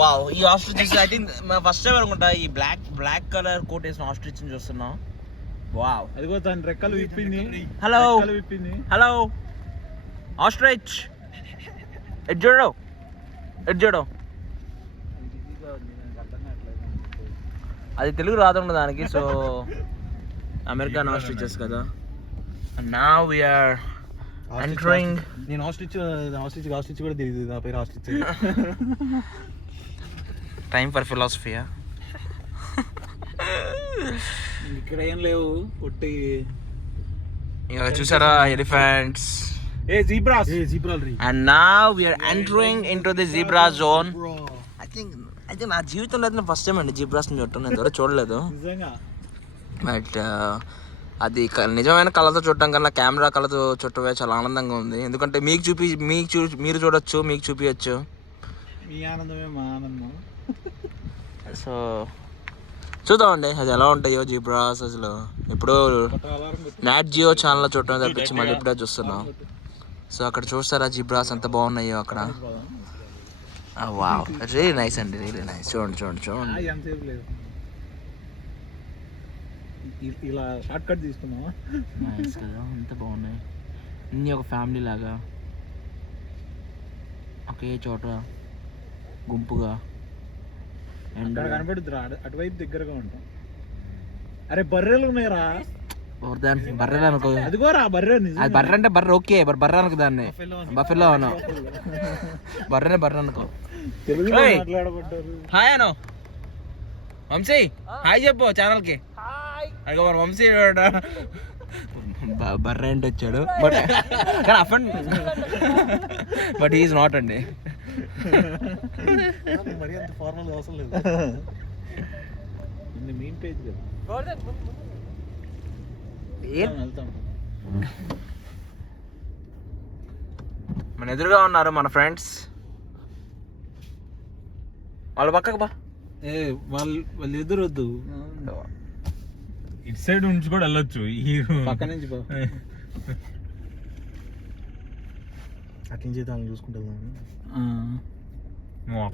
Wow, ఈ ostrich I think first time అనుకుంటా ఈ బ్లాక్ కలర్ కోట్ వేసిన ఆస్ట్రిచ్ చూస్తున్నాం. వావ్, అదిగో దాని రెక్కలు విప్పింది. హలో విప్పింది. హలో ఆస్ట్రిచ్, ఎడ్ చూడు. అది తెలుగు రాదు దానికి, సో అమెరికన్ ఆస్ట్రిచెస్ కదా. Now we are entering. నేను ఆస్ట్రిచ్ కూడా తెలియదు, నా పేరు ఆస్ట్రిచ్. Time for ఫిలాసఫియా. ఇక్కడ ఏం లేవు, ఒట్టి ఇక చూసారా elephants, zebras. And now we are entering into the zebra zone. అయితే నా జీవితంలో అయితే ఫస్ట్ టైం అండి జీబ్రాస్ని చూడటం, నేను ఎవరో చూడలేదు. బట్ అది నిజమైన కళ్ళతో చూడటం కన్నా కెమెరా కళ్ళతో చూడటమే చాలా ఆనందంగా ఉంది. ఎందుకంటే మీరు చూడొచ్చు, మీకు చూపించచ్చు. మీ ఆనందమే మా ఆనందం. సో చూద్దామండి అది ఎలా ఉంటాయో జీబ్రాస్. అసలు ఇప్పుడు నాట్ జియో ఛానల్లో చూడటం తప్పించి మళ్ళీ ఇప్పుడే చూస్తున్నాం. సో అక్కడ చూస్తారా జీబ్రాస్ ఎంత బాగున్నాయో అక్కడ. వావ్, రియలీ నైస్ అండి, రియలీ నైస్. చూడండి. ఇలా షార్ట్ కట్ తీసుకున్నావా? నైస్ కదా, ఎంత బాగున్నాయి. ఇన్ని ఒక ఫ్యామిలీ లాగా ఒకే చోట గుంపుగా. అండ్ కనపడుద్దురా, అటువైపు దగ్గరగా ఉంటాం. అరే బర్రెలు ఉన్నాయరా. బర్రెలు అనుకో, అదిగోరా బర్రె. అది బర్రె అంటే బర్రె ఓకే, బర్రె అనుకో దాన్ని. బఫెలో అను, బర్రె అనుకో. మాట్లాడబడ్డారు. హాయ్ అను వంశీ, హాయ్ చెప్పు ఛానల్ కి. అడిగో మరి వంశీ బర్రె అంటే వచ్చాడు, బట్ ఈజ్ నాట్ అండి. మరి అంత ఫార్మల్ అవసరం లేదు. మెయిన్ పేజ్ కదా. మన ఎదురుగా ఉన్నారు మన ఫ్రెండ్స్. వాళ్ళ పక్కకు బా. వాళ్ళు ఎదురొద్దు, ఇటు సైడ్ నుంచి కూడా వెళ్ళొచ్చు. పక్క నుంచి బా. అట్నుంచి చూసుకుంటాం.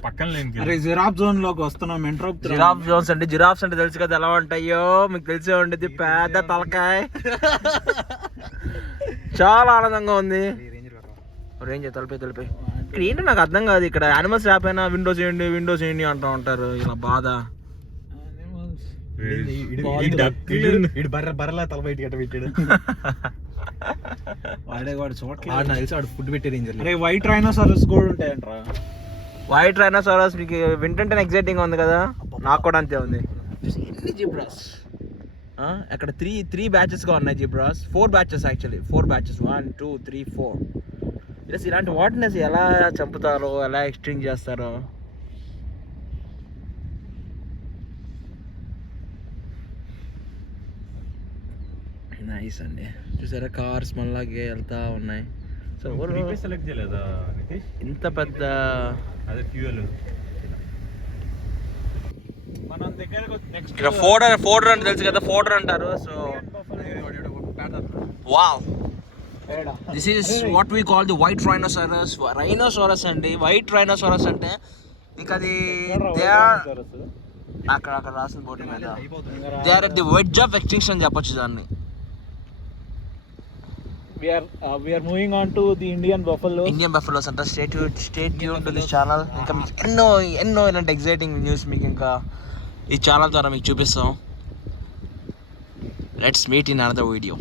పక్కన లేని. అరే జిరాఫ్ జోన్ లోకి వస్తున్నాం. జిరాఫ్ జోన్స్ అంటే జిరాఫ్స్ అంటే తెలుసు కదా ఎలా ఉంటాయో, మీకు తెలిసే ఉండేది. పెద్ద తలకాయ, చాలా ఆనందంగా ఉంది. రేంజ్ తలిపి ఇక్కడ ఏంటో నాకు అర్థం కాదు. ఇక్కడ యానిమల్స్ యాప్ అయినా విండోస్ చేయండి అంటూ ఉంటారు. ఇలా బాధ. బర్రెలా తల బయట గట్ట పెట్టాడు. వాడు చోట్ల ఫుడ్ పెట్టే రేంజర్. అరే వైట్ రైనోసారస్ కూడా ఉంటాయంట్రా. వైట్ రైనోసారస్ మీకు వింటుంటే ఎగ్జైటింగ్ ఉంది కదా, నాకు కూడా అంతే ఉంది. ఎన్ని జిబ్రాస్ అక్కడ త్రీ బ్యాచెస్గా ఉన్నాయి జిబ్రాస్. 4 బ్యాచెస్ యాక్చువల్లీ, 4 బ్యాచెస్ 1 2 3 4. ప్లస్ ఇలాంటి వాటిని ఎలా చంపుతారో, ఎలా ఎక్స్ట్రింగ్ చేస్తారో. నైస్ అండి. చూసారా కార్స్ మళ్ళాగే వెళ్తా ఉన్నాయి. సో సెలెక్ట్ చేయలేదా ఇంత పెద్ద ఫ్యూయల్. మనం దగ్గరకు ఇక్కడ ఫోర్డర్ అంటే తెలుసు కదా, ఫోర్డర్ అంటారు. So wow, this is what we call the white rhinoceros అండి. వైట్ రైనోసారస్ అంటే ఇంకా అది అక్కడ రాసిన బోర్డు మీద they are at the verge of extinction చెప్పొచ్చు దాన్ని. we are moving on to the Indian buffaloes అంట. stay tuned to this channel. ఇంకా మీకు ఎన్నో ఇలాంటి ఎగ్జైటింగ్ న్యూస్ మీకు ఇంకా ఈ ఛానల్ ద్వారా మీకు చూపిస్తాం. Let's meet in another video.